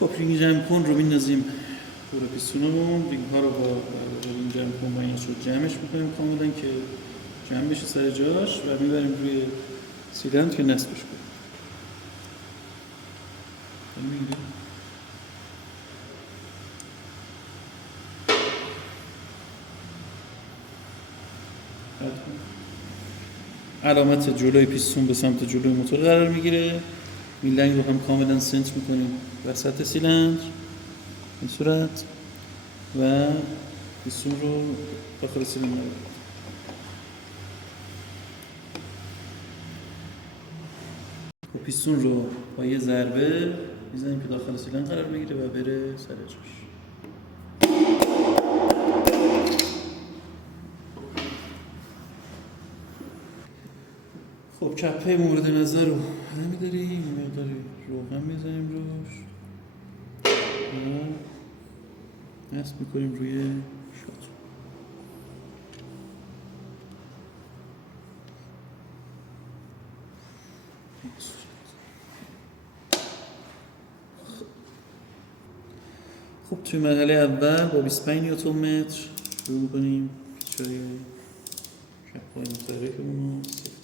خب رینگ جمع کن رو میندازیم دور پیستونمون. رینگ ها رو با رینگ جمع کن با این شد جمعش میکنیم کاملا که جمع بشه سر جاش و میبریم روی سیلندر که نصبش کنیم. علامت جلوی پیستون به سمت جلوی موتور قرار میگیره. میلنگ رو هم کاملا سنت میکنیم وسط سیلندر این صورت و پیستون رو داخل سیلندر می‌بریم. خب پیستون رو با یه ضربه میزنیم که داخل سیلندر قرار بگیره و بره سر جاش. خب چپه مورد نظر رو می‌داریم، مقداری روغن میزنیم روش و نصب میکنیم روی شاتر. خب توی مرحله اول با 25 نیوتن متر شروع میکنیم پیچ‌های چپ‌های متحرکمون رو